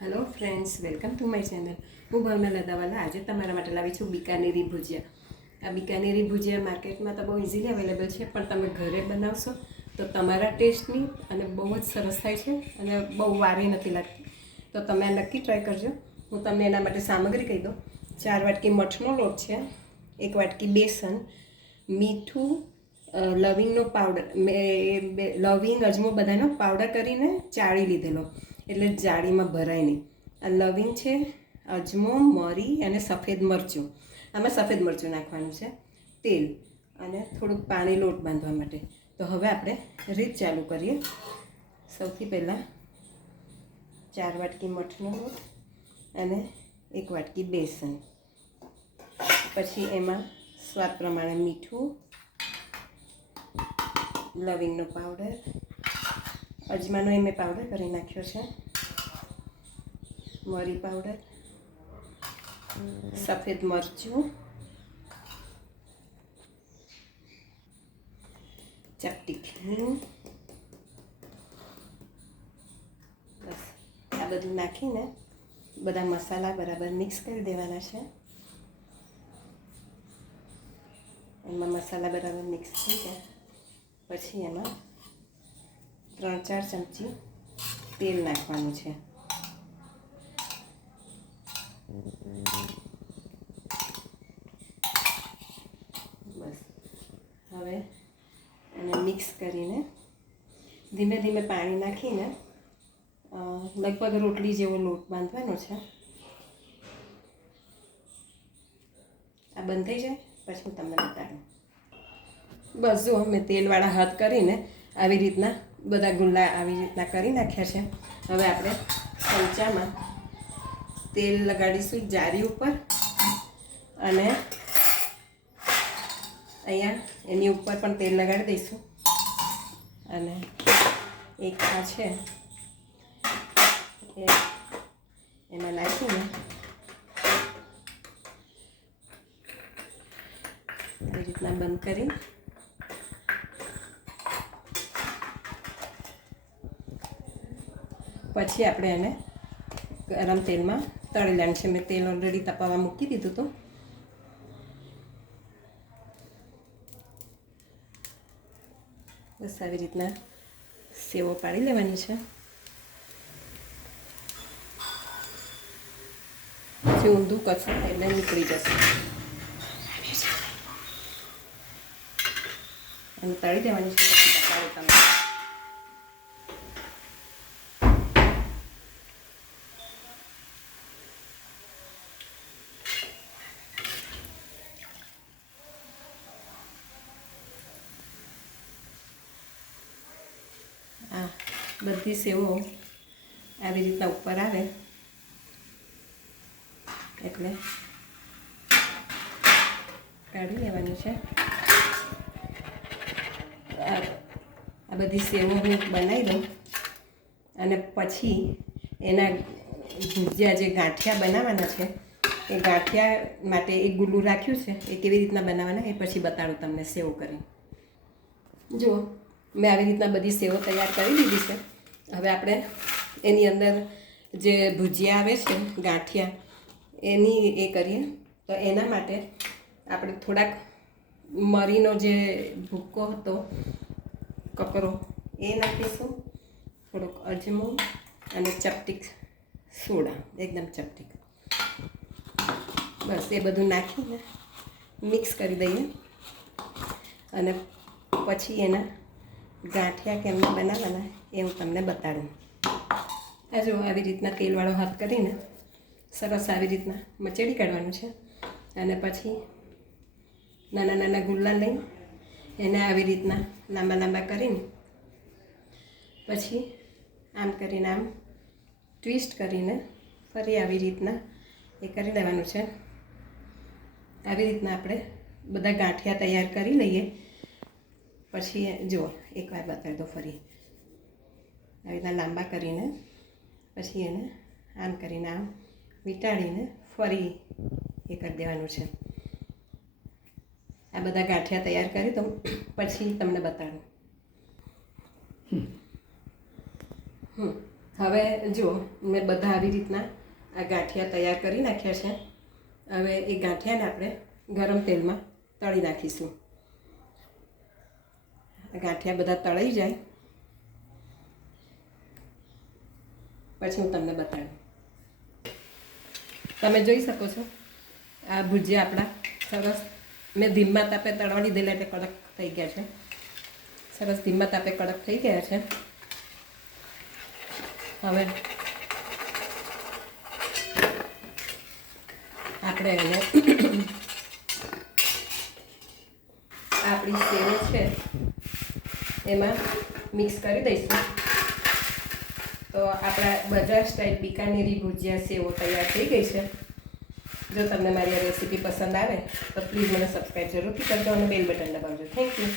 Hello friends, welcome to my channel. હું ભાવના લદાવાલા. આજે તમારા માટે લાવી છું બિકાનેરી ભુજિયા. આ બિકાનેરી ભુજિયા માર્કેટમાં તો બહુ ઇઝીલી અવેલેબલ છે, પણ તમે ઘરે બનાવશો તો તમારા ટેસ્ટની અને બહુ જ સરસ થાય છે અને બહુ વારી નથી લાગતી. તો તમે આ નક્કી ટ્રાય કરજો. હું તમને એના માટે સામગ્રી કહી દઉં. 4 વાટકી મઠનો લોટ છે, 1 વાટકી બેસન, મીઠું, લવિંગનો પાવડર. મેં લવિંગ અજમો બધાનો પાવડર કરીને ચાળી લીધેલો, એટલે જાળીમાં ભરાય નહીં. આ લવિંગ છે, અજમો, મરી અને સફેદ મરચું. આમાં સફેદ મરચું નાખવાનું છે, તેલ અને થોડુંક પાણી લોટ બાંધવા માટે. તો હવે આપણે રીત ચાલુ કરીએ. સૌથી પહેલાં 4 વાટકી મઠનો લોટ અને 1 વાટકી બેસન, પછી એમાં સ્વાદ પ્રમાણે મીઠું, લવિંગનો પાવડર, અજમાનો મેં પાવડર કરી નાખ્યો છે, મરી પાવડર, સફેદ મરચું, ચપટી હિંગ. બસ આ બધું નાખીને બધા મસાલા બરાબર મિક્સ કરી દેવાના છે. એમાં મસાલા બરાબર મિક્સ થઈ જાય પછી એમાં 3-4 ચમચી તેલ નાખવાનું છે. બસ હવે એને મિક્સ કરીને ધીમે ધીમે પાણી નાખીને લગભગ રોટલી જેવો લોટ બાંધવાનો છે. આ બંધ થઈ જાય પછી હું તમને બતાડું. બસ જો મેં તેલવાળા હાથ કરીને આવી રીતના બધા ગુલ્લા આવી રીતના કરી નાખ્યા છે. હવે આપણે ચમચામાં તેલ લગાડીશું જારી ઉપર અને અહીંયા એની ઉપર પણ તેલ લગાડી દઈશું. અને એક આ છે એમાં નાખીને આવી રીતના બંધ કરી પછી આપણે એને ગરમ તેલમાં તળી લેવાનું છે. મેં તેલ ઓલરેડી તપાવવા મૂકી દીધું હતું. બસ આવી રીતના સેવો પાડી લેવાની છે. પછી ઊંધું કરશું એટલે નીકળી જશે. અને તળી દેવાની છે. પછી બતાવો તમે. આ બધી સેવો આવી રીતના ઉપર આવે એટલે કાઢી લેવાની છે. આ બધી સેવો હું બનાવી દઉં અને પછી એના ભુજિયા જે ગાંઠિયા બનાવવાના છે એ ગાંઠિયા માટે એક ગુલ્લું રાખ્યું છે. એ કેવી રીતના બનાવવાના એ પછી બતાડું તમને સેવ કરી. જુઓ મેં આવી રીતના બધી સેવો તૈયાર કરી દીધી છે. હવે આપણે એની અંદર જે ભુજિયા આવે છે ગાંઠિયા એની એ કરીએ. તો એના માટે આપણે થોડાક મરીનો જે ભૂક્કો હતો કકરો એ નાખીશું, થોડોક અજમો અને ચપટીક સોડા, એકદમ ચપટીક. બસ એ બધું નાખીને મિક્સ કરી દઈએ અને પછી એના ગાંઠિયા કેમના બનાવવાના એ હું તમને બતાડું. આ જો આવી રીતના તેલવાળો હાથ કરીને સરસ આવી રીતના મચેડી કાઢવાનું છે. અને પછી નાના નાના ગુલ્લા લઈ એને આવી રીતના લાંબા લાંબા કરીને પછી આમ કરીને આમ ટ્વિસ્ટ કરીને ફરી આવી રીતના એ કરી દેવાનું છે. આવી રીતના આપણે બધા ગાંઠિયા તૈયાર કરી લઈએ. પછી જુઓ એકવાર બતાવી દો ફરી. આવી રીતના લાંબા કરીને પછી એને આમ કરીને આમ વીંટાળીને ફરી એ કરી દેવાનું છે. આ બધા ગાંઠિયા તૈયાર કરી દઉં પછી તમને બતાડું. હવે જો મેં બધા આવી રીતના આ ગાંઠિયા તૈયાર કરી નાખ્યા છે. હવે એ ગાંઠિયાને આપણે ગરમ તેલમાં તળી નાખીશું. ગાંઠિયા બધા તળાઈ જાય પછી હું તમને બતાડું. તમે જોઈ શકો છો આ ભુજિયા આપણા સરસ મેં ધીમા તાપે તળવા લીધેલા એટલે કડક થઈ ગયા છે. સરસ ધીમા તાપે કડક થઈ ગયા છે. હવે આપણે એને આપણી સેવ છે એમાં મિક્સ કરી દઈશું. તો આપણા બજાર સ્ટાઇલ બિકાનેરી ભુજિયા સેવો તૈયાર થઈ ગઈ છે. જો તમને મારી આ રેસીપી પસંદ આવે તો પ્લીઝ મને સબસ્ક્રાઈબ જરૂરથી કરજો અને બેલ બટન દબાવજો. Thank you.